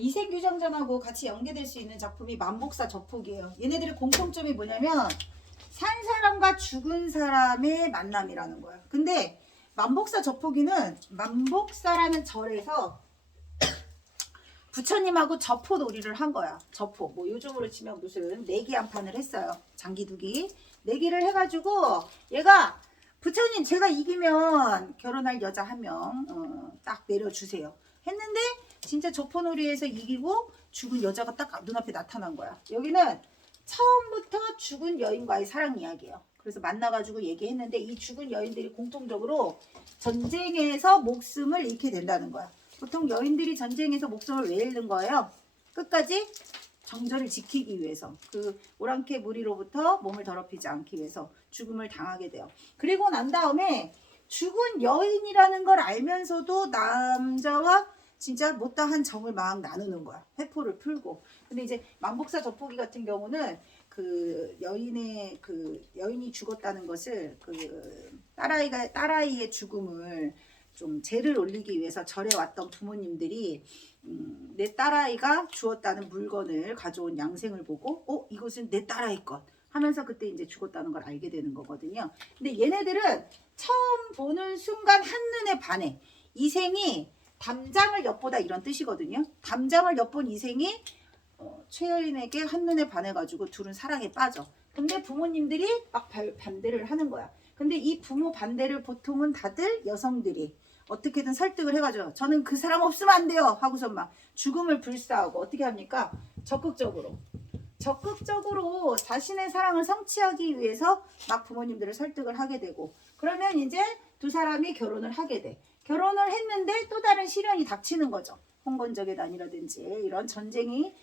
이색규정전하고 같이 연계될 수 있는 작품이 만복사 저폭이에요. 얘네들의 공통점이 뭐냐면 산 사람과 죽은 사람의 만남이라는 거야. 근데 만복사 저폭이는 만복사라는 절에서 부처님하고 저포놀이를 한 거야. 저포. 뭐 요즘으로 치면 무슨 내기 한 판을 했어요. 장기두기. 내기를 해가지고 얘가 부처님 제가 이기면 결혼할 여자 한 명 딱 내려주세요. 했는데 진짜 저포놀이에서 이기고 죽은 여자가 딱 눈앞에 나타난 거야. 여기는 처음부터 죽은 여인과의 사랑 이야기예요. 그래서 만나가지고 얘기했는데 이 죽은 여인들이 공통적으로 전쟁에서 목숨을 잃게 된다는 거야. 보통 여인들이 전쟁에서 목숨을 왜 잃는 거예요? 끝까지 정절을 지키기 위해서, 그 오랑캐 무리로부터 몸을 더럽히지 않기 위해서 죽음을 당하게 돼요. 그리고 난 다음에 죽은 여인이라는 걸 알면서도 남자와 진짜 못다한 정을 막 나누는 거야. 회포를 풀고. 근데 이제 만복사 저포기 같은 경우는 그 여인이 죽었다는 것을 그 딸아이의 죽음을 좀 죄를 올리기 위해서 절에 왔던 부모님들이 내 딸아이가 주었다는 물건을 가져온 양생을 보고 이것은 내 딸아이 것 하면서 그때 이제 죽었다는 걸 알게 되는 거거든요. 근데 얘네들은 처음 보는 순간 한눈에 반해. 이생이 담장을 엿보다 이런 뜻이거든요. 담장을 엿본 이생이 최여인에게 한눈에 반해가지고 둘은 사랑에 빠져. 근데 부모님들이 막 반대를 하는 거야. 근데 이 부모 반대를 보통은 다들 여성들이 어떻게든 설득을 해가지고 저는 그 사람 없으면 안 돼요 하고서 막 죽음을 불사하고 어떻게 합니까? 적극적으로 자신의 사랑을 성취하기 위해서 막 부모님들을 설득을 하게 되고, 그러면 이제 두 사람이 결혼을 하게 돼. 결혼을 했는데 또 다른 시련이 닥치는 거죠. 홍건적의 난이라든지 이런 전쟁이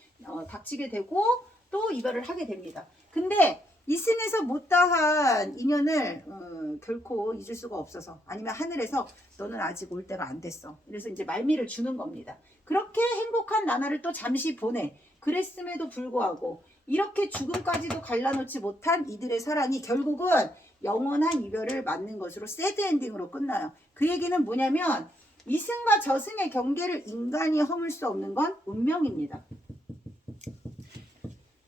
닥치게 되고 또 이별을 하게 됩니다. 근데 이승에서 못다한 인연을 결코 잊을 수가 없어서, 아니면 하늘에서 너는 아직 올 때가 안 됐어. 그래서 이제 말미를 주는 겁니다. 그렇게 행복한 나날을 또 잠시 보내. 그랬음에도 불구하고 이렇게 죽음까지도 갈라놓지 못한 이들의 사랑이 결국은 영원한 이별을 맞는 것으로 새드 엔딩으로 끝나요. 그 얘기는 뭐냐면 이승과 저승의 경계를 인간이 허물 수 없는 건 운명입니다.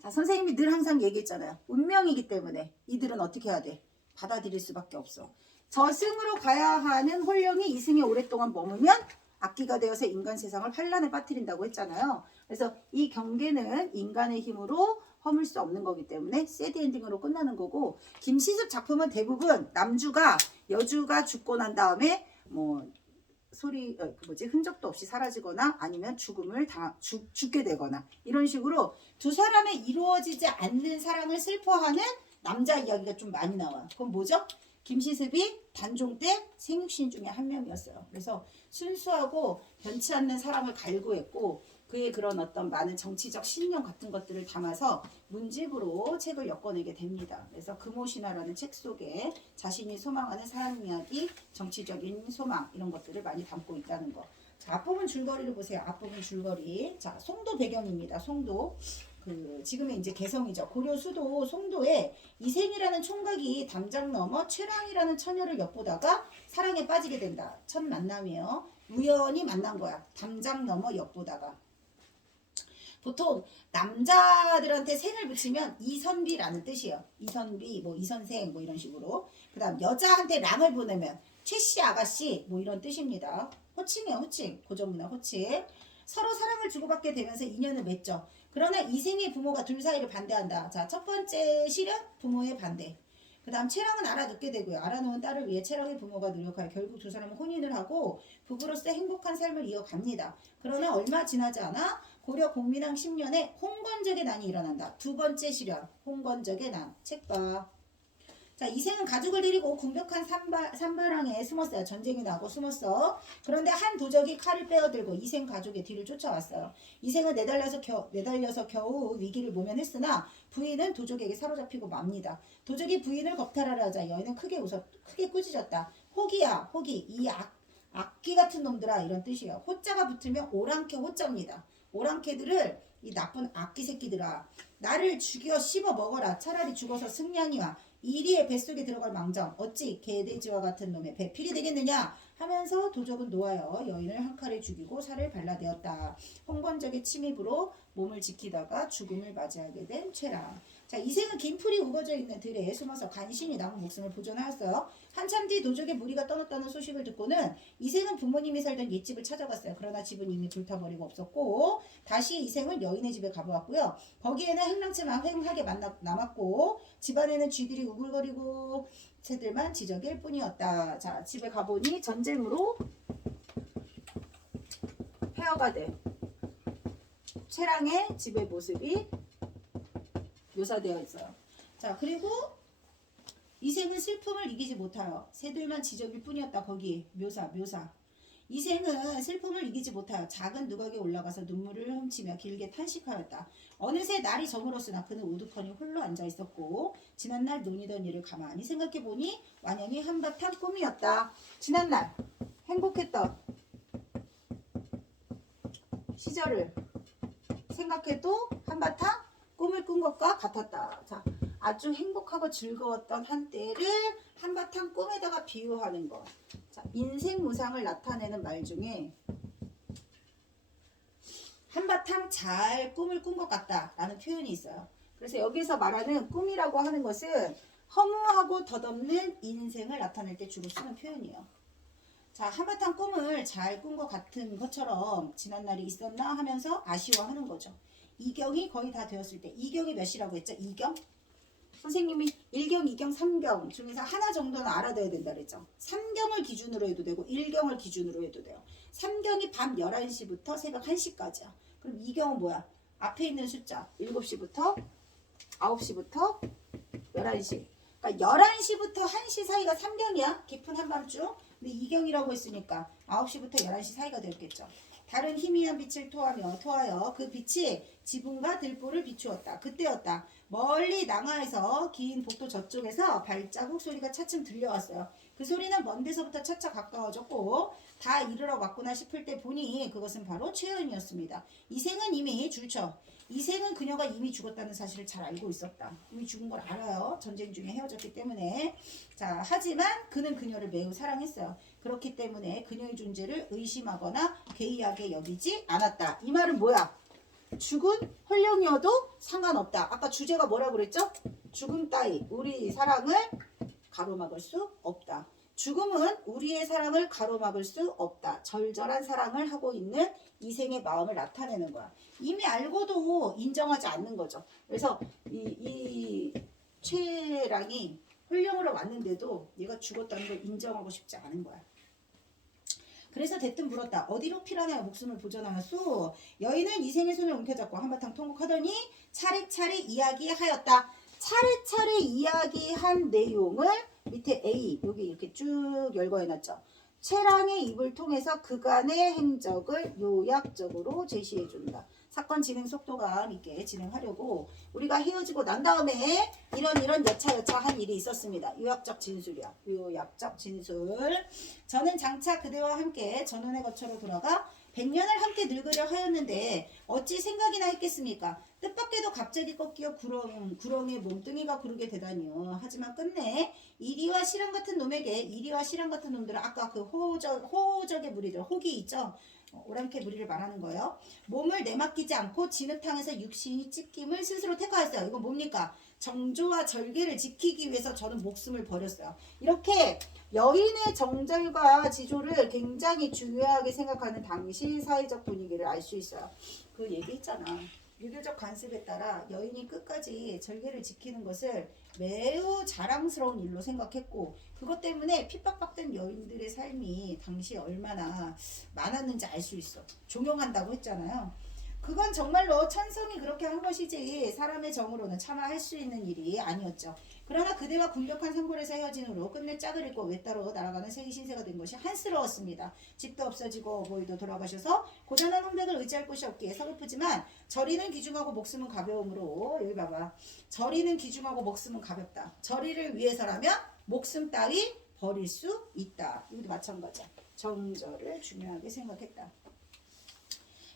자, 선생님이 늘 항상 얘기했잖아요. 운명이기 때문에 이들은 어떻게 해야 돼? 받아들일 수밖에 없어. 저승으로 가야 하는 홀령이 이승에 오랫동안 머무면 악기가 되어서 인간 세상을 환란에 빠뜨린다고 했잖아요. 그래서 이 경계는 인간의 힘으로 허물 수 없는 거기 때문에 새드 엔딩으로 끝나는 거고, 김시습 작품은 대부분 남주가 여주가 죽고 난 다음에 뭐 흔적도 없이 사라지거나 아니면 죽게 되거나 이런 식으로 두 사람의 이루어지지 않는 사랑을 슬퍼하는 남자 이야기가 좀 많이 나와요. 그건 뭐죠? 김시습이 단종 때 생육신 중에 한 명이었어요. 그래서 순수하고 변치 않는 사랑을 갈구했고, 그의 그런 어떤 많은 정치적 신념 같은 것들을 담아서 문집으로 책을 엮어내게 됩니다. 그래서 금오신화라는 책 속에 자신이 소망하는 사랑 이야기, 정치적인 소망 이런 것들을 많이 담고 있다는 거. 자, 앞부분 줄거리를 보세요. 앞부분 줄거리. 자, 송도 배경입니다. 송도. 지금의 이제 개성이죠. 고려 수도 송도에 이생이라는 총각이 담장 넘어 최랑이라는 처녀를 엿보다가 사랑에 빠지게 된다. 첫 만남이에요. 우연히 만난 거야. 담장 넘어 엿보다가. 보통 남자들한테 생을 붙이면 이선비라는 뜻이에요. 이선비, 뭐 이선생, 뭐 이런 식으로. 그 다음 여자한테 랑을 보내면 최씨 아가씨, 뭐 이런 뜻입니다. 호칭이에요, 호칭. 고전문화 호칭. 서로 사랑을 주고받게 되면서 인연을 맺죠. 그러나 이생의 부모가 둘 사이를 반대한다. 자, 첫 번째 실은 부모의 반대. 그 다음 채랑은 알아듣게 되고요. 알아놓은 딸을 위해 채랑의 부모가 노력하여 결국 두 사람은 혼인을 하고 부부로서 행복한 삶을 이어갑니다. 그러나 얼마 지나지 않아 고려 공민왕 10년에 홍건적의 난이 일어난다. 두 번째 시련, 홍건적의 난. 책 봐. 자, 이생은 가족을 데리고 궁벽한 산바랑에 숨었어요. 전쟁이 나고 숨었어. 그런데 한 도적이 칼을 빼어들고 이생 가족의 뒤를 쫓아왔어요. 이생은 내달려서 겨우 위기를 모면했으나 부인은 도적에게 사로잡히고 맙니다. 도적이 부인을 겁탈하려 하자 여인은 크게 꾸짖었다. 호기야, 호기. 이 악기 같은 놈들아, 이런 뜻이에요. 호자가 붙으면 오랑캐 호자입니다. 오랑캐들을 이 나쁜 악기 새끼들아, 나를 죽여 씹어 먹어라. 차라리 죽어서 승량이와 이리의 뱃속에 들어갈 망정 어찌 개돼지와 같은 놈의 배필이 되겠느냐 하면서 도적은 놓아여 여인을 한 칼에 죽이고 살을 발라대었다. 홍건적의 침입으로 몸을 지키다가 죽음을 맞이하게 된 최랑. 자, 이생은 긴 풀이 우거져 있는 들에 숨어서 간신히 남은 목숨을 보존하였어요. 한참 뒤 도적의 무리가 떠났다는 소식을 듣고는 이생은 부모님이 살던 옛집을 찾아갔어요. 그러나 집은 이미 불타버리고 없었고 다시 이생은 여인의 집에 가보았고요. 거기에는 행랑채만 횡하게 남았고 집안에는 쥐들이 우글거리고 새들만 지저귀일 뿐이었다. 자, 집에 가보니 전쟁으로 폐허가 된 최랑의 집의 모습이 묘사되어 있어요. 자, 그리고 이생은 슬픔을 이기지 못하여 새들만 지저귀일 뿐이었다. 거기 묘사. 이생은 슬픔을 이기지 못하여 작은 누각에 올라가서 눈물을 훔치며 길게 탄식하였다. 어느새 날이 저물었으나 그는 우두커니 홀로 앉아 있었고 지난날 논의던 일을 가만히 생각해보니 완연히 한바탕 꿈이었다. 지난날 행복했던 시절을 생각해도 한바탕 꿈을 꾼 것과 같았다. 자, 아주 행복하고 즐거웠던 한때를 한바탕 꿈에다가 비유하는 것. 자, 인생 무상을 나타내는 말 중에 한바탕 잘 꿈을 꾼 것 같다라는 표현이 있어요. 그래서 여기서 말하는 꿈이라고 하는 것은 허무하고 덧없는 인생을 나타낼 때 주로 쓰는 표현이에요. 자, 한바탕 꿈을 잘 꾼 것 같은 것처럼 지난날이 있었나 하면서 아쉬워하는 거죠. 이경이 거의 다 되었을 때, 이경이 몇이라고 했죠? 이경? 선생님이 1경, 2경, 3경 중에서 하나 정도는 알아둬야 된다 그랬죠. 3경을 기준으로 해도 되고 1경을 기준으로 해도 돼요. 3경이 밤 11시부터 새벽 1시까지야. 그럼 2경은 뭐야? 앞에 있는 숫자 7시부터 9시부터 11시. 그러니까 11시부터 1시 사이가 3경이야. 깊은 한밤중. 근데 2경이라고 했으니까 9시부터 11시 사이가 되었겠죠. 다른 희미한 빛을 토하여 그 빛이 지붕과 들보를 비추었다. 그때였다. 멀리 낭하에서 긴 복도 저쪽에서 발자국 소리가 차츰 들려왔어요. 그 소리는 먼 데서부터 차차 가까워졌고 다 이르러 왔구나 싶을 때 보니 그것은 바로 최연이었습니다. 이생은 이미 줄쳐. 이생은 그녀가 이미 죽었다는 사실을 잘 알고 있었다. 이미 죽은 걸 알아요. 전쟁 중에 헤어졌기 때문에. 자, 하지만 그는 그녀를 매우 사랑했어요. 그렇기 때문에 그녀의 존재를 의심하거나 괴이하게 여기지 않았다. 이 말은 뭐야? 죽은 헐령이어도 상관없다. 아까 주제가 뭐라고 그랬죠? 죽음 따위 우리 사랑을 가로막을 수 없다. 죽음은 우리의 사랑을 가로막을 수 없다. 절절한 사랑을 하고 있는 이생의 마음을 나타내는 거야. 이미 알고도 인정하지 않는 거죠. 그래서 이 최랑이 헐령으로 왔는데도 얘가 죽었다는 걸 인정하고 싶지 않은 거야. 그래서 대뜸 물었다. 어디로 피라나요? 목숨을 보존하였소? 여인은 이생의 손을 움켜잡고 한바탕 통곡하더니 차례차례 이야기하였다. 차례차례 이야기한 내용을 밑에 A 여기 이렇게 쭉 열거해놨죠. 최랑의 입을 통해서 그간의 행적을 요약적으로 제시해준다. 사건 진행 속도감 있게 진행하려고 우리가 헤어지고 난 다음에 이런 여차한 일이 있었습니다. 요약적 진술이야. 요약적 진술. 저는 장차 그대와 함께 전원의 거처로 돌아가 100년을 함께 늙으려 하였는데 어찌 생각이나 했겠습니까? 뜻밖에도 갑자기 꺾여 구렁에 몸뚱이가 구르게 되다니요. 하지만 끝내 이리와 실랑 같은 놈에게 이리와 실랑 같은 놈들은 아까 그 호적의 무리들 혹이 있죠. 오랑캐 무리를 말하는 거예요. 몸을 내맡기지 않고 진흙탕에서 육신이 찢김을 스스로 택하였어요. 이건 뭡니까? 정조와 절개를 지키기 위해서 저는 목숨을 버렸어요. 이렇게 여인의 정절과 지조를 굉장히 중요하게 생각하는 당시 사회적 분위기를 알 수 있어요. 그 얘기 있잖아. 유교적 관습에 따라 여인이 끝까지 절개를 지키는 것을 매우 자랑스러운 일로 생각했고 그것 때문에 핍박받던 여인들의 삶이 당시에 얼마나 많았는지 알 수 있어. 종용한다고 했잖아요. 그건 정말로 천성이 그렇게 한 것이지 사람의 정으로는 차마 할 수 있는 일이 아니었죠. 그러나 그대와 궁벽한 상골에서 헤어진 후로 끝내 짝을 잃고 외따로 날아가는 세기 신세가 된 것이 한스러웠습니다. 집도 없어지고 어머니도 돌아가셔서 고단한 홍백을 의지할 곳이 없기에 서글프지만 저리는 귀중하고 목숨은 가벼움으로 여기 봐봐. 저리는 귀중하고 목숨은 가볍다. 저리를 위해서라면 목숨 따위 버릴 수 있다. 이것도 마찬가지야. 정절을 중요하게 생각했다.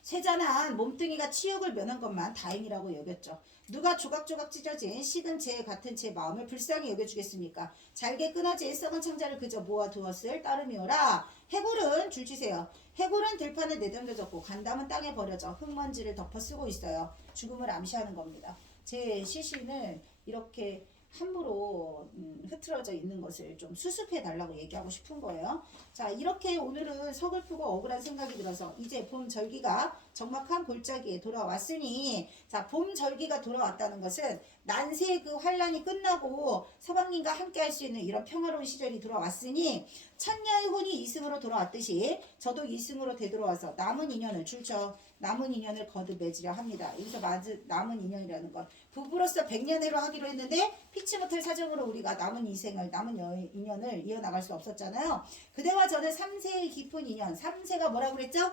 쇠잔한 몸뚱이가 치욕을 면한 것만 다행이라고 여겼죠. 누가 조각조각 찢어진 식은 재 같은 제 마음을 불쌍히 여겨주겠습니까? 잘게 끊어진 썩은 창자를 그저 모아두었을 따름이오라. 해골은 줄치세요. 해골은 들판에 내던져졌고 간담은 땅에 버려져 흙먼지를 덮어 쓰고 있어요. 죽음을 암시하는 겁니다. 제 시신을 이렇게 함부로 흐트러져 있는 것을 좀 수습해 달라고 얘기하고 싶은 거예요. 자, 이렇게 오늘은 서글프고 억울한 생각이 들어서 이제 봄 절기가 적막한 골짜기에 돌아왔으니, 자, 봄 절기가 돌아왔다는 것은 난세의 그 환란이 끝나고 서방님과 함께 할 수 있는 이런 평화로운 시절이 돌아왔으니, 천녀의 혼이 이승으로 돌아왔듯이 저도 이승으로 되돌아와서 남은 인연을 줄쳐 남은 인연을 거듭 맺으려 합니다. 여기서 남은 인연이라는 건 부부로서 100년회로 하기로 했는데 피치 못할 사정으로 우리가 남은 인연을 이어나갈 수 없었잖아요. 그대와 저는 3세의 깊은 인연. 3세가 뭐라고 그랬죠?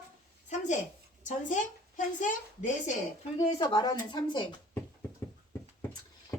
3세. 전생, 현생, 내세. 불교에서 말하는 3세.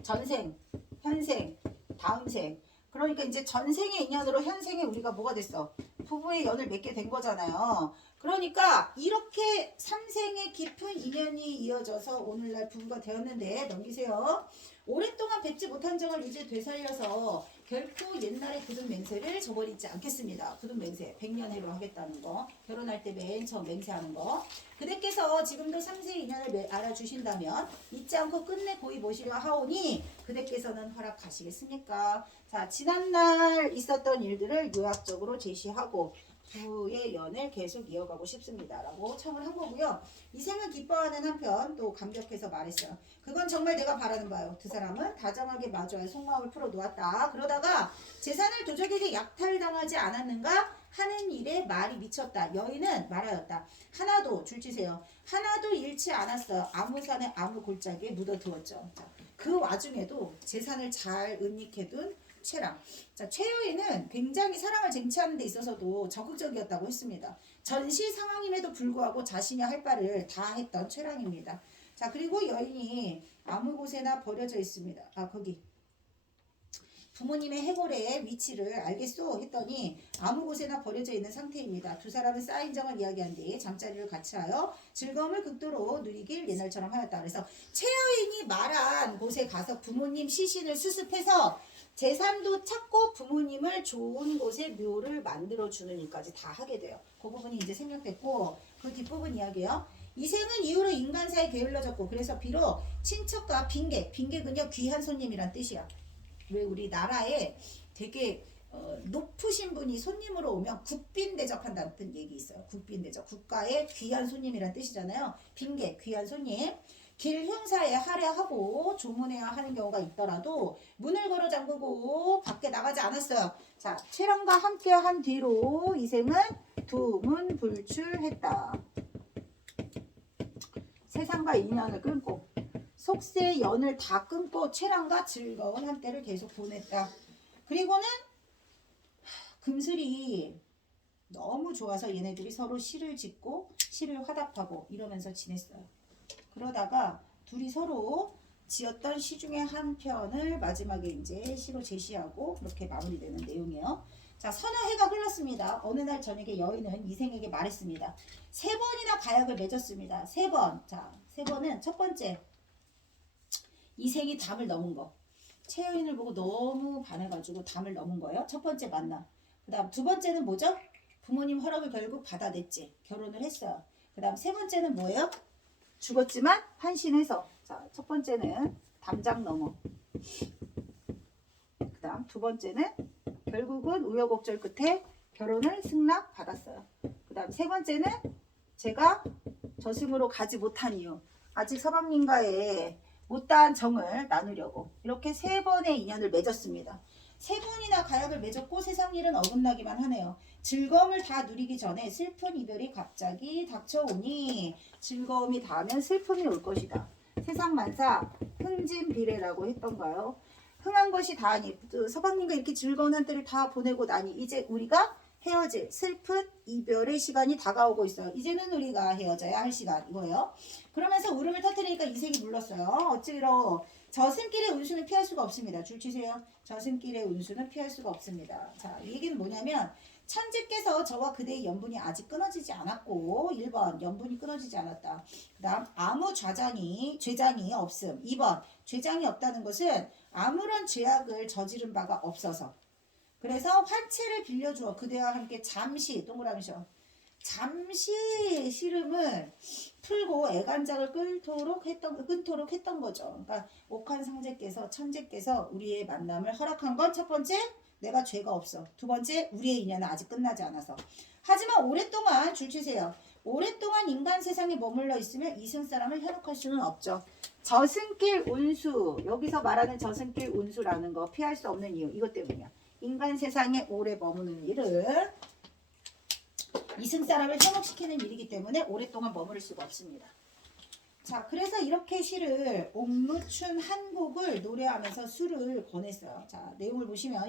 전생, 현생, 다음생. 그러니까 이제 전생의 인연으로 현생에 우리가 뭐가 됐어? 부부의 연을 맺게 된 거잖아요. 그러니까 이렇게 3생의 깊은 인연이 이어져서 오늘날 부부가 되었는데, 넘기세요. 오랫동안 뵙지 못한 정을 이제 되살려서 결코 옛날의 굳은 맹세를 저버리지 않겠습니다. 굳은 맹세, 100년해로 하겠다는 거, 결혼할 때 맨 처음 맹세하는 거. 그대께서 지금도 3세의 인연을 알아주신다면 잊지 않고 끝내 고이 모시려 하오니 그대께서는 허락하시겠습니까? 자, 지난날 있었던 일들을 요약적으로 제시하고 부의 연을 계속 이어가고 싶습니다 라고 청을 한 거고요. 이 생을 기뻐하는 한편 또 감격해서 말했어요. 그건 정말 내가 바라는 바요. 두 사람은 다정하게 마주하여 속마음을 풀어놓았다. 그러다가 재산을 도적에게 약탈당하지 않았는가 하는 일에 말이 미쳤다. 여인은 말하였다. 하나도, 줄치세요. 하나도 잃지 않았어요. 아무 산에 아무 골짜기에 묻어두었죠. 자, 그 와중에도 재산을 잘 은닉해둔 최랑. 자, 최여인은 굉장히 사랑을 쟁취하는 데 있어서도 적극적이었다고 했습니다. 전시 상황임에도 불구하고 자신이 할 바를 다 했던 최랑입니다. 자, 그리고 여인이 아무 곳에나 버려져 있습니다. 거기 부모님의 해골의 위치를 알겠소 했더니 아무 곳에나 버려져 있는 상태입니다. 두 사람은 쌓인 정을 이야기한 뒤에 잠자리를 같이 하여 즐거움을 극도로 누리길 옛날처럼 하였다. 그래서 최여인이 말한 곳에 가서 부모님 시신을 수습해서 재산도 찾고 부모님을 좋은 곳에 묘를 만들어주는 일까지 다 하게 돼요. 그 부분이 이제 생략됐고, 그 뒷부분 이야기예요. 이생은 이후로 인간사에 게을러졌고, 그래서 비록 친척과 빈객은요 귀한 손님이란 뜻이야. 왜 우리 나라에 되게 높으신 분이 손님으로 오면 국빈 대접한다는 얘기 있어요. 국빈 대접. 국가의 귀한 손님이란 뜻이잖아요. 빈객, 귀한 손님. 길 흉사에 할애하고 조문해야 하는 경우가 있더라도 문을 걸어 잠그고 밖에 나가지 않았어요. 자, 최랑과 함께 한 뒤로 이생은 두문불출했다. 세상과 인연을 끊고 속세의 연을 다 끊고 최랑과 즐거운 한때를 계속 보냈다. 그리고는 금슬이 너무 좋아서 얘네들이 서로 시를 짓고 시를 화답하고 이러면서 지냈어요. 그러다가 둘이 서로 지었던 시 중에 한 편을 마지막에 이제 시로 제시하고 그렇게 마무리되는 내용이에요. 자, 서너 해가 흘렀습니다. 어느 날 저녁에 여인은 이생에게 말했습니다. 3번이나 가약을 맺었습니다. 3번. 자, 3번은 첫 번째, 이생이 담을 넘은 거. 최여인을 보고 너무 반해가지고 담을 넘은 거예요. 첫 번째 만남. 그 다음 두 번째는 뭐죠? 부모님 허락을 결국 받아냈지. 결혼을 했어요. 그 다음 세 번째는 뭐예요? 죽었지만 환신해서. 자, 첫 번째는 담장 넘어. 그 다음 두 번째는 결국은 우여곡절 끝에 결혼을 승낙 받았어요. 그 다음 세 번째는 제가 저승으로 가지 못한 이유. 아직 서방님과의 못다한 정을 나누려고 이렇게 3번의 인연을 맺었습니다. 3번이나 가약을 맺었고 세상 일은 어긋나기만 하네요. 즐거움을 다 누리기 전에 슬픈 이별이 갑자기 닥쳐오니 즐거움이 닿으면 슬픔이 올 것이다. 세상 만사 흥진비례라고 했던가요? 흥한 것이 다하니 서방님과 이렇게 즐거운 한때를 다 보내고 나니 이제 우리가 헤어질 슬픈 이별의 시간이 다가오고 있어요. 이제는 우리가 헤어져야 할 시간 이거예요. 그러면서 울음을 터뜨리니까 이생이 물렀어요. 어찌로 저승길의 운수는 피할 수가 없습니다. 줄 치세요. 저승길의 운수는 피할 수가 없습니다. 자, 이 얘기는 뭐냐면 천지께서 저와 그대의 연분이 아직 끊어지지 않았고 1번 연분이 끊어지지 않았다. 그 다음 아무 죄장이 없음. 2번 죄장이 없다는 것은 아무런 죄악을 저지른 바가 없어서. 그래서 환체를 빌려주어 그대와 함께 잠시 동그라미죠. 잠시 시름을 풀고 애간장을 끊도록 했던 거죠. 그러니까 옥한상제께서 천재께서 우리의 만남을 허락한 건 첫 번째 내가 죄가 없어. 두 번째 우리의 인연은 아직 끝나지 않아서. 하지만 오랫동안 줄치세요. 오랫동안 인간 세상에 머물러 있으면 이승 사람을 현혹할 수는 없죠. 저승길 운수, 여기서 말하는 저승길 운수라는 거 피할 수 없는 이유 이것 때문이야. 인간 세상에 오래 머무는 일은 이승 사람을 현혹시키는 일이기 때문에 오랫동안 머무를 수가 없습니다. 자, 그래서 이렇게 시를 옥무춘 한 곡을 노래하면서 수를 권했어요. 자, 내용을 보시면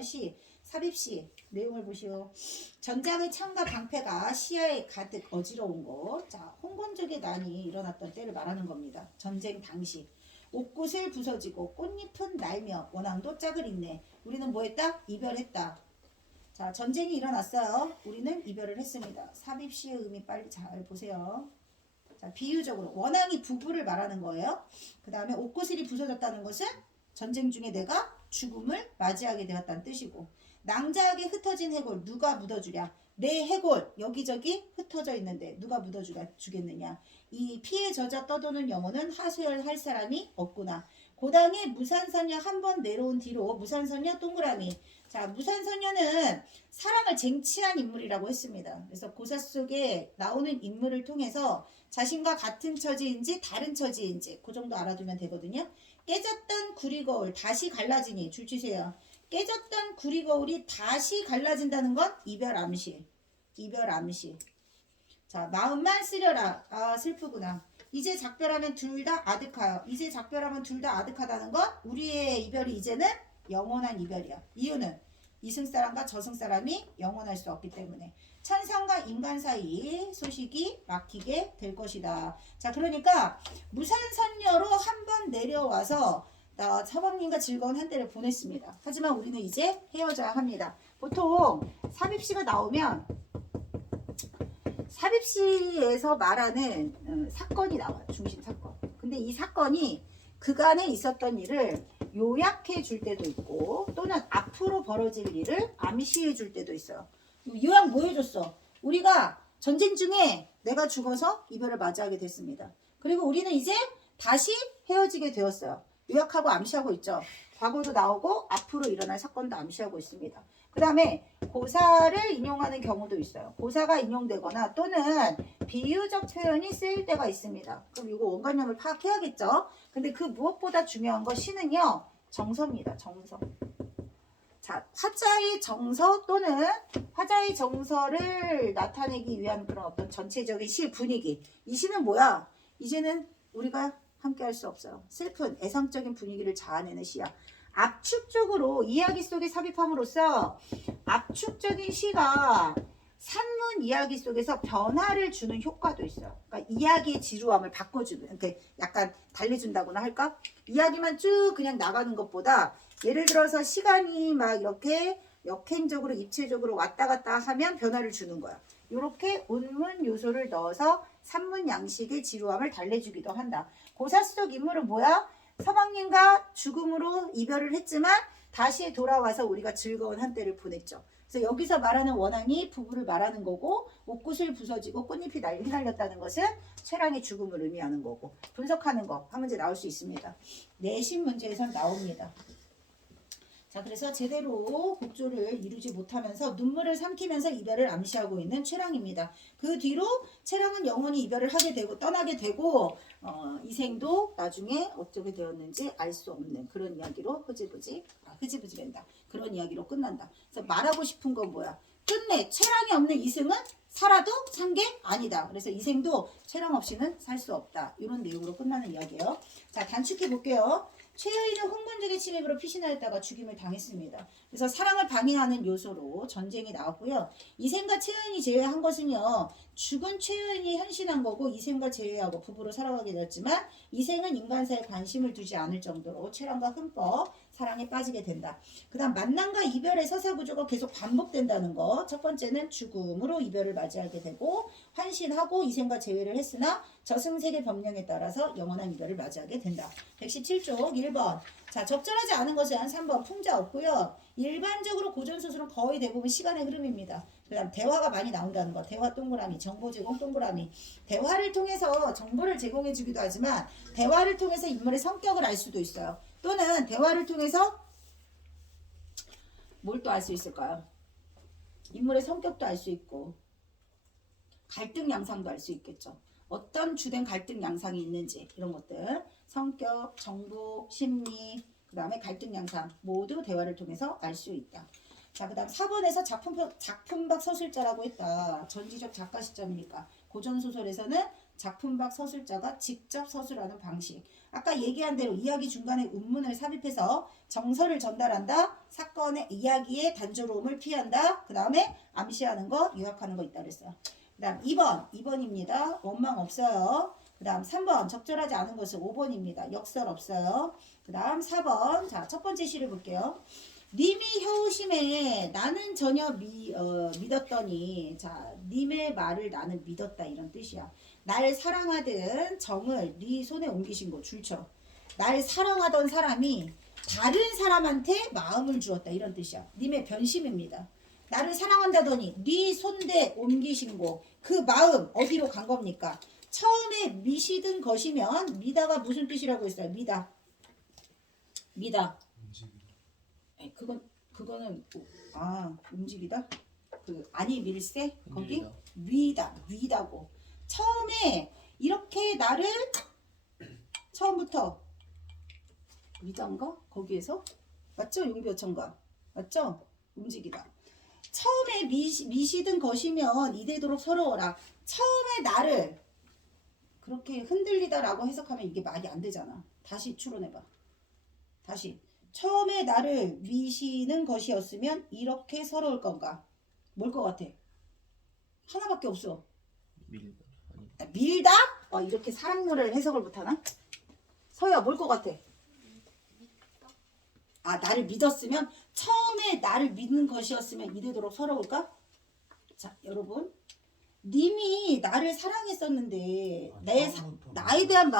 삽입시 내용을 보시오. 전장의 창과 방패가 시야에 가득 어지러운 것. 자, 홍건적의 난이 일어났던 때를 말하는 겁니다. 전쟁 당시. 옥꽃을 부서지고 꽃잎은 날며 원앙도 짝을 잇네. 우리는 뭐 했다? 이별했다. 자, 전쟁이 일어났어요. 우리는 이별을 했습니다. 삽입시의 의미 빨리 잘 보세요. 자, 비유적으로 원앙이 부부를 말하는 거예요. 그 다음에 옥고슬이 부서졌다는 것은 전쟁 중에 내가 죽음을 맞이하게 되었다는 뜻이고, 낭자하게 흩어진 해골 누가 묻어주랴. 내 해골 여기저기 흩어져 있는데 누가 묻어주겠느냐. 이 피에 젖어 떠도는 영혼은 하소연할 사람이 없구나. 고당에 무산선녀 한 번 내려온 뒤로 무산선녀 동그라미. 자, 무산선녀는 사랑을 쟁취한 인물이라고 했습니다. 그래서 고사 속에 나오는 인물을 통해서 자신과 같은 처지인지 다른 처지인지 그 정도 알아두면 되거든요. 깨졌던 구리거울 다시 갈라지니 줄치세요. 깨졌던 구리거울이 다시 갈라진다는 건 이별 암시. 이별 암시. 자, 마음만 쓰려라. 아, 슬프구나. 이제 작별하면 둘 다 아득하여. 이제 작별하면 둘 다 아득하다는 건 우리의 이별이 이제는 영원한 이별이야. 이유는 이승사람과 저승사람이 영원할 수 없기 때문에. 천상과 인간 사이 소식이 막히게 될 것이다. 자, 그러니까 무산선녀로 한번 내려와서 서방님과 즐거운 한때를 보냈습니다. 하지만 우리는 이제 헤어져야 합니다. 보통 삽입시가 나오면 삽입시에서 말하는 사건이 나와요. 중심 사건. 근데 이 사건이 그간에 있었던 일을 요약해 줄 때도 있고 또는 앞으로 벌어질 일을 암시해 줄 때도 있어요. 요약 뭐 해줬어? 우리가 전쟁 중에 내가 죽어서 이별을 맞이하게 됐습니다. 그리고 우리는 이제 다시 헤어지게 되었어요. 요약하고 암시하고 있죠. 과거도 나오고 앞으로 일어날 사건도 암시하고 있습니다. 그 다음에 고사를 인용하는 경우도 있어요. 고사가 인용되거나 또는 비유적 표현이 쓰일 때가 있습니다. 그럼 이거 원관념을 파악해야겠죠. 근데 그 무엇보다 중요한 거 시는요. 정서입니다. 정서. 자, 화자의 정서 또는 화자의 정서를 나타내기 위한 그런 어떤 전체적인 시 분위기. 이 시는 뭐야? 이제는 우리가 함께 할 수 없어요. 슬픈 애상적인 분위기를 자아내는 시야. 압축적으로 이야기 속에 삽입함으로써 압축적인 시가 산문 이야기 속에서 변화를 주는 효과도 있어요. 그러니까 이야기의 지루함을 바꿔주는, 그러니까 약간 달래준다고나 할까? 이야기만 쭉 그냥 나가는 것보다 예를 들어서 시간이 막 이렇게 역행적으로 입체적으로 왔다 갔다 하면 변화를 주는 거야. 이렇게 운문 요소를 넣어서 산문 양식의 지루함을 달래주기도 한다. 고사 속 인물은 뭐야? 서방님과 죽음으로 이별을 했지만 다시 돌아와서 우리가 즐거운 한때를 보냈죠. 그래서 여기서 말하는 원앙이 부부를 말하는 거고 옥꽃을 부서지고 꽃잎이 휘날렸다는 것은 최랑의 죽음을 의미하는 거고 분석하는 거 한 문제 나올 수 있습니다. 내신 문제에선 나옵니다. 자, 그래서 제대로 곡조를 이루지 못하면서 눈물을 삼키면서 이별을 암시하고 있는 최랑입니다. 그 뒤로 최랑은 영원히 이별을 하게 되고 떠나게 되고 이생도 나중에 어떻게 되었는지 알 수 없는 그런 이야기로 흐지부지 된다. 그런 이야기로 끝난다. 그래서 말하고 싶은 건 뭐야? 끝내 최랑이 없는 이승은 살아도 산 게 아니다. 그래서 이생도 최랑 없이는 살 수 없다. 이런 내용으로 끝나는 이야기예요. 자, 단축해 볼게요. 최여인은 홍건적의 침입으로 피신하였다가 죽임을 당했습니다. 그래서 사랑을 방해하는 요소로 전쟁이 나왔고요. 이생과 최여인이 제외한 것은요. 죽은 최여인이 헌신한 거고 이생과 제외하고 부부로 살아가게 되었지만 이생은 인간사에 관심을 두지 않을 정도로 최랑과 흠뻑 사랑에 빠지게 된다. 그 다음 만남과 이별의 서사구조가 계속 반복된다는 거. 첫 번째는 죽음으로 이별을 맞이하게 되고 환신하고 이생과 재회를 했으나 저승세계 법령에 따라서 영원한 이별을 맞이하게 된다. 117쪽 1번. 자, 적절하지 않은 것은 3번 풍자 없고요. 일반적으로 고전소설은 거의 대부분 시간의 흐름입니다. 그 다음 대화가 많이 나온다는 거. 대화 동그라미, 정보 제공 동그라미. 대화를 통해서 정보를 제공해 주기도 하지만 대화를 통해서 인물의 성격을 알 수도 있어요. 또는 대화를 통해서 뭘 또 알 수 있을까요? 인물의 성격도 알 수 있고 갈등 양상도 알 수 있겠죠. 어떤 주된 갈등 양상이 있는지 이런 것들 성격, 정보, 심리 그 다음에 갈등 양상 모두 대화를 통해서 알 수 있다. 자, 그 다음 4번에서 작품박 서술자라고 했다. 전지적 작가 시점이니까 고전소설에서는 작품박 서술자가 직접 서술하는 방식. 아까 얘기한 대로 이야기 중간에 운문을 삽입해서 정서를 전달한다. 사건의 이야기의 단조로움을 피한다. 그 다음에 암시하는 거, 유학하는 거 있다 그랬어요. 그 다음 2번입니다. 원망 없어요. 그 다음 3번 적절하지 않은 것은 5번입니다. 역설 없어요. 그 다음 4번. 자, 첫 번째 시를 볼게요. 님이 효심에 나는 전혀 믿었더니, 자, 님의 말을 나는 믿었다 이런 뜻이야. 날 사랑하던 정을 네 손에 옮기신 거 줄쳐. 날 사랑하던 사람이 다른 사람한테 마음을 주었다 이런 뜻이야. 님의 변심입니다. 나를 사랑한다더니 네 손대 옮기신 거. 그 마음 어디로 간 겁니까? 처음에 미시던 것이면 미다가 무슨 뜻이라고 했어요? 미다. 그거는 움직이다. 그 아니 밀세 거기 위다고. 처음에 이렇게 나를 처음부터 위단가 거기에서 맞죠? 용비어천가 맞죠? 움직이다. 처음에 미시던 것이면 이대도록 서러워라. 처음에 나를 그렇게 흔들리다라고 해석하면 이게 말이 안 되잖아. 다시 추론해봐. 다시. 처음에 나를 미시는 것이었으면 이렇게 서러울 건가? 뭘 것 같아? 하나밖에 없어. 밀다? 이렇게 사랑 노래를 해석을 못하나? 서야 뭘 것 같아? 나를 믿었으면 처음에 나를 믿는 것이었으면 이대도록 서러울까? 자, 여러분 님이 나를 사랑했었는데 나에 대한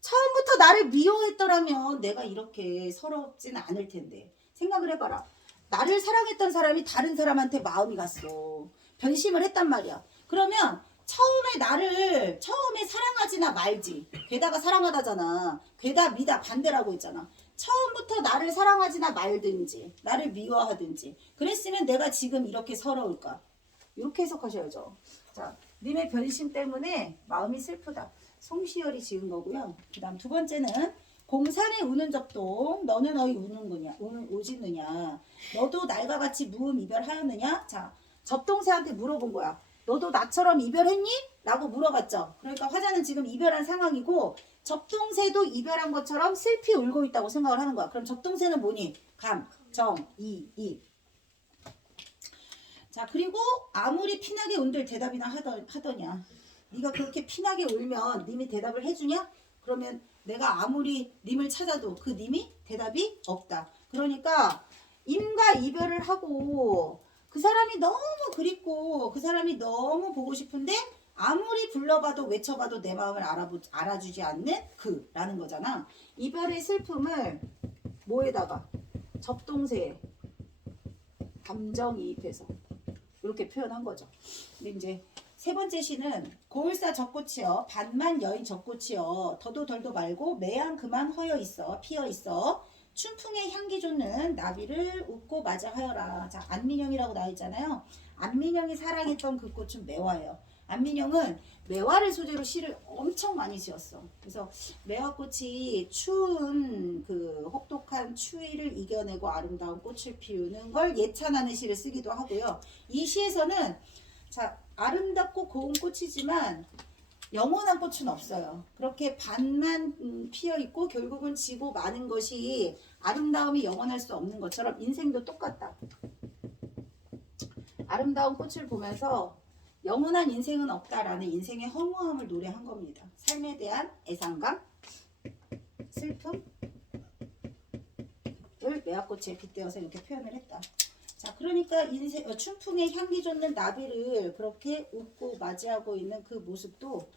처음부터 나를 미워했더라면 내가 이렇게 서럽지는 않을 텐데. 생각을 해봐라. 나를 사랑했던 사람이 다른 사람한테 마음이 갔어. 변심을 했단 말이야. 그러면 처음에 사랑하지나 말지. 게다가 사랑하다잖아. 게다 미다 반대라고 했잖아. 처음부터 나를 사랑하지나 말든지 나를 미워하든지 그랬으면 내가 지금 이렇게 서러울까? 이렇게 해석하셔야죠. 자, 님의 변심 때문에 마음이 슬프다. 송시열이 지은 거고요. 그 다음 두 번째는 공산에 우는 적동 너는 어이 우는구냐 오짖느냐 너도 날과 같이 무음 이별하였느냐. 자, 접동새한테 물어본 거야. 너도 나처럼 이별했니? 라고 물어봤죠. 그러니까 화자는 지금 이별한 상황이고 접동새도 이별한 것처럼 슬피 울고 있다고 생각을 하는 거야. 그럼 접동새는 뭐니? 감, 정, 이. 자, 그리고 아무리 피나게 운들 대답이나 하더냐. 네가 그렇게 피나게 울면 님이 대답을 해주냐? 그러면 내가 아무리 님을 찾아도 그 님이 대답이 없다. 그러니까 임과 이별을 하고 그 사람이 너무 그립고 그 사람이 너무 보고 싶은데 아무리 불러봐도 외쳐봐도 내 마음을 알아주지 않는 그라는 거잖아. 이별의 슬픔을 뭐에다가? 접동새에 감정이입해서 이렇게 표현한 거죠. 근데 이제 세 번째 시는 고을사 젖꽃이여 반만 여인 젖꽃이여 더도 덜도 말고 매양 그만 허여 있어 피어 있어 춘풍의 향기 돋는 나비를 웃고 맞아 하여라. 자, 안민영이라고 나와 있잖아요. 안민영이 사랑했던 그 꽃은 매화예요. 안민영은 매화를 소재로 시를 엄청 많이 지었어. 그래서 매화꽃이 추운 그 혹독한 추위를 이겨내고 아름다운 꽃을 피우는 걸 예찬하는 시를 쓰기도 하고요. 이 시에서는 자, 아름답고 고운 꽃이지만 영원한 꽃은 없어요. 그렇게 반만 피어 있고 결국은 지고 마는 것이 아름다움이 영원할 수 없는 것처럼 인생도 똑같다. 아름다운 꽃을 보면서 영원한 인생은 없다라는 인생의 허무함을 노래한 겁니다. 삶에 대한 애상감, 슬픔, 매화꽃에 빗대어서 이렇게 표현을 했다. 자, 그러니까 춘풍의 향기 돋는 나비를 그렇게 웃고 맞이하고 있는 그 모습도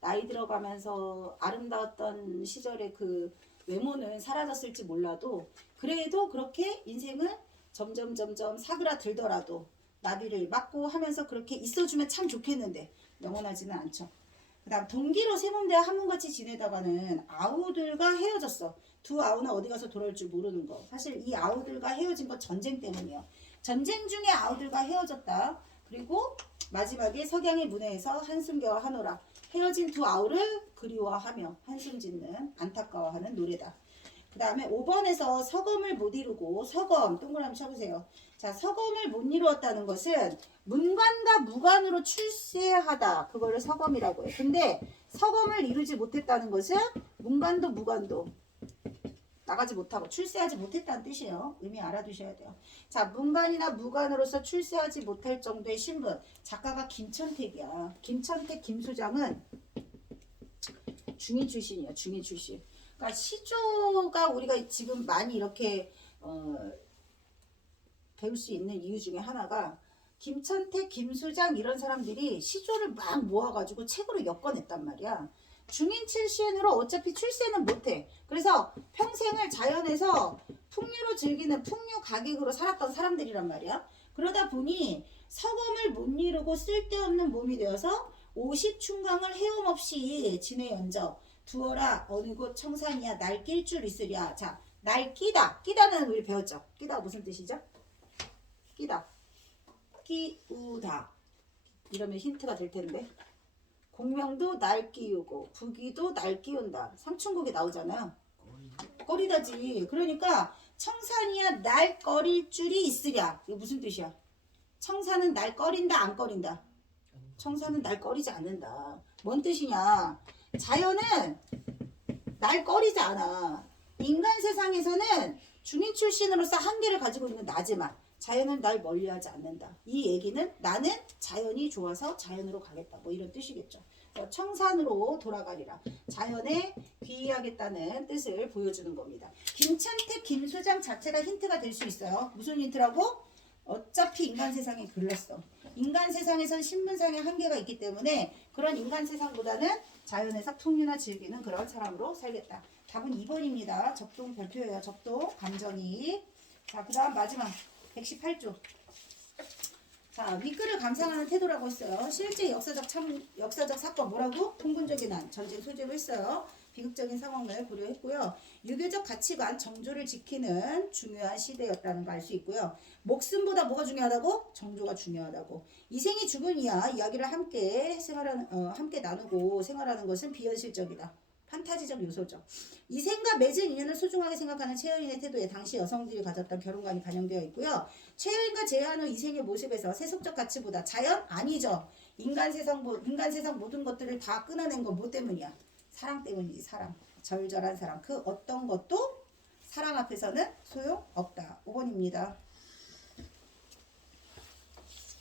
나이 들어가면서 아름다웠던 시절의 그 외모는 사라졌을지 몰라도 그래도 그렇게 인생을 점점 사그라들더라도 나비를 맞고 하면서 그렇게 있어주면 참 좋겠는데 영원하지는 않죠. 그 다음 동기로 세범대와 한문같이 지내다가는 아우들과 헤어졌어. 두 아우는 어디 가서 돌아올 줄 모르는 거. 사실 이 아우들과 헤어진 건 전쟁 때문이에요. 전쟁 중에 아우들과 헤어졌다. 그리고 마지막에 석양의 문에서 한숨 겨워 하노라. 헤어진 두 아우를 그리워하며 한숨 짓는 안타까워하는 노래다. 그 다음에 5번에서 서검을 못 이루고 서검 동그라미 쳐보세요. 자, 서검을 못 이루었다는 것은 문관과 무관으로 출세하다. 그거를 서검이라고 해요. 근데 서검을 이루지 못했다는 것은 문관도 무관도 나가지 못하고 출세하지 못했다는 뜻이에요. 의미 알아두셔야 돼요. 자, 문관이나 무관으로서 출세하지 못할 정도의 신분. 작가가 김천택이야. 김천택 김수장은 중인 출신이야. 중인 출신. 그러니까 시조가 우리가 지금 많이 이렇게 배울 수 있는 이유 중에 하나가 김천택, 김수장 이런 사람들이 시조를 막 모아가지고 책으로 엮어냈단 말이야. 중인 출신으로 어차피 출세는 못해. 그래서 평생을 자연에서 풍류로 즐기는 풍류 가객으로 살았던 사람들이란 말이야. 그러다 보니 서검을 못 이루고 쓸데없는 몸이 되어서 50충강을 헤엄없이 지내 연적 두어라 어느 곳 청산이야 날 낄 줄 있으랴. 자, 날 끼다. 끼다는 우리 배웠죠. 끼다가 무슨 뜻이죠? 끼다. 끼우다. 이러면 힌트가 될 텐데. 공명도 날 끼우고 부기도 날 끼운다. 삼춘곡에 나오잖아요. 꺼리다지. 그러니까 청산이야 날 꺼릴 줄이 있으랴. 이게 무슨 뜻이야? 청산은 날 꺼린다 안 꺼린다? 청산은 날 꺼리지 않는다. 뭔 뜻이냐? 자연은 날 꺼리지 않아. 인간 세상에서는 중인 출신으로서 한계를 가지고 있는 나지만 자연은 날 멀리하지 않는다. 이 얘기는 나는 자연이 좋아서 자연으로 가겠다. 뭐 이런 뜻이겠죠. 청산으로 돌아가리라. 자연에 귀의하겠다는 뜻을 보여주는 겁니다. 김천택, 김수장 자체가 힌트가 될 수 있어요. 무슨 힌트라고? 어차피 인간 세상에 글렀어. 인간 세상에선 신분상의 한계가 있기 때문에 그런 인간 세상보다는 자연에서 풍류나 즐기는 그런 사람으로 살겠다. 답은 2번입니다. 접동 별표예요. 접동 감정이입. 자, 그 다음 마지막 118조. 자, 윗글을 감상하는 태도라고 했어요. 실제 역사적 사건 뭐라고? 통군적인 한 전쟁 소재로 했어요. 비극적인 상황을 고려했고요. 유교적 가치관 정조를 지키는 중요한 시대였다는 걸 알 수 있고요. 목숨보다 뭐가 중요하다고? 정조가 중요하다고. 이생이 죽은 이야 이야기를 함께 나누고 생활하는 것은 비현실적이다. 판타지적 요소죠. 이생과 맺은 인연을 소중하게 생각하는 최여인의 태도에 당시 여성들이 가졌던 결혼관이 반영되어 있고요. 최여인과 재회한 후 이생의 모습에서 세속적 가치보다 자연? 아니죠. 인간 세상 모든 것들을 다 끊어낸 건 뭐 때문이야? 사랑 때문이지. 사랑. 절절한 사랑. 그 어떤 것도 사랑 앞에서는 소용없다. 5번입니다.